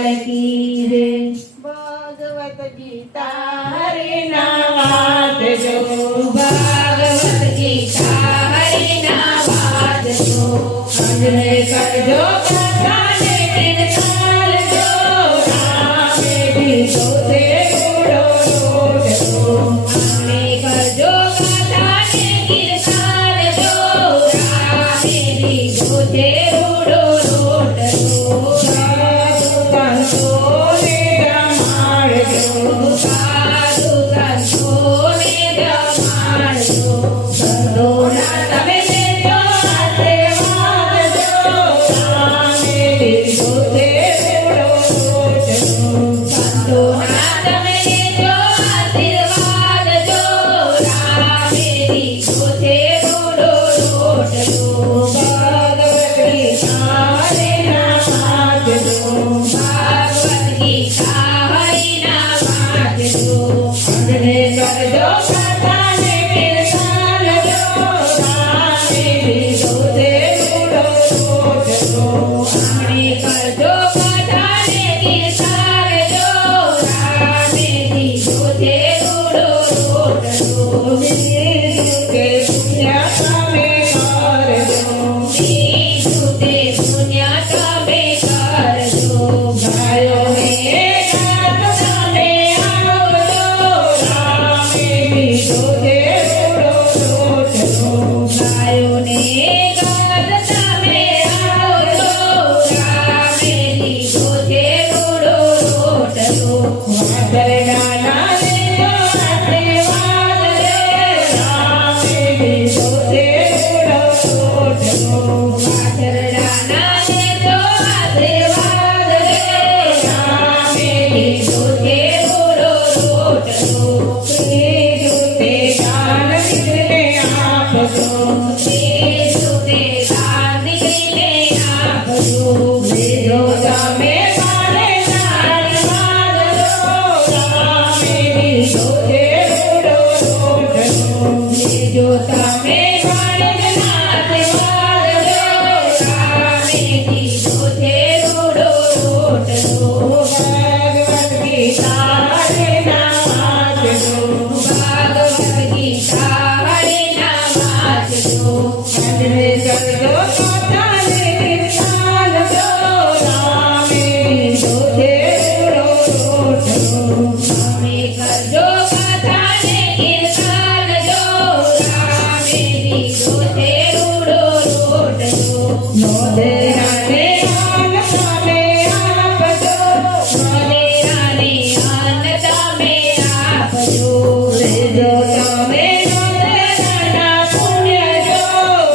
लाल की जय। भगवत गीता हरि नाम जो भगवत गीता हरि नाम जो अंजने कर जो कथाने दिन साल जो राम भी सोते उड़ो रोट जो अंजने कर जो कथाने दिन साल जो राम भी सोते उड़ो रोट जो साधु संतो ने रमाड़ जो साधु संतो ने रमाड़ जो संतो ना तमे लेजो आशीर्वाद जो राम मेरी सोते उड़ो रोट जो संतो ना तमे लेजो आशीर्वाद जो राम मेरी सोते उड़ो रोट जो भगवत गीता हरि नाम जो भगवत गीता हरि नाम जो अंजने कर जो कथाने किरसान जो राम मेरी सोते उड़ो रोट जो अंजने कर जो कथाने किरसान जो राम मेरी सोते उड़ो रोट जो मीठू के पुण्य कामे कर जो मीठू के पुण्य कामे कर जो गायो ने गात में आओ जो राम मेरी सोते उड़ो रोट जो गायो ने गात में आओ जो राम मेरी सोते उड़ो रोट जो वादर डाला ले जो आशीर्वाद रे राम मेरी सोते उड़ो रोट जो वादर डाला ले जो आशीर्वाद रे राम मेरी सोते उड़ो रोट जो जूते दान निकले आप जो जूते दान निकले आप जो जो तमे मारे धन्यवाद जो राम मेरी सोते उड़ो रोट जो जो तमे मारे धन्यवाद जो राम मेरी सोते उड़ो रोट जो भगवत गीता हरि नाम जो भगवत गीता हरि नाम जो अंजने कर जो कथाने किरसान जो राम मेरी सोते उड़ो रोट जो अंजने कर जो कथाने किरसान जो राम मेरी सोते उड़ो रोट जो नोदे राने आनता में आप जो नोदे राने आनता में आप जो जो तमे नोदे राना पुण्य जो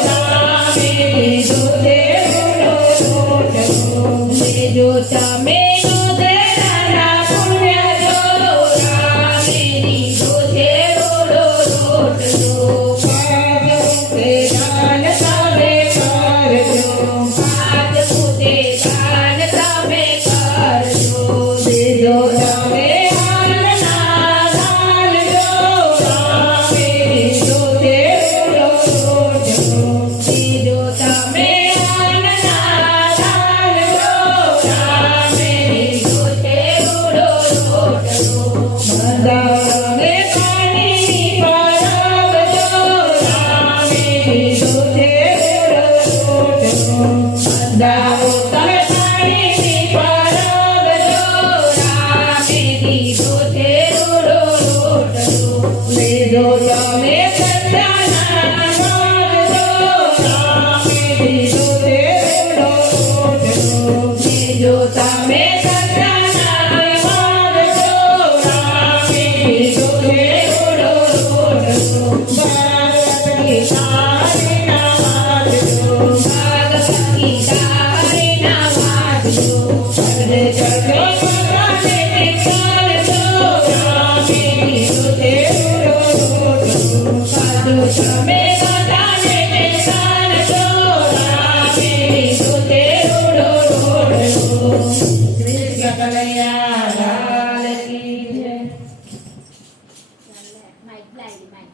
राम मेरी सोते उड़ो रोट जो जो तमे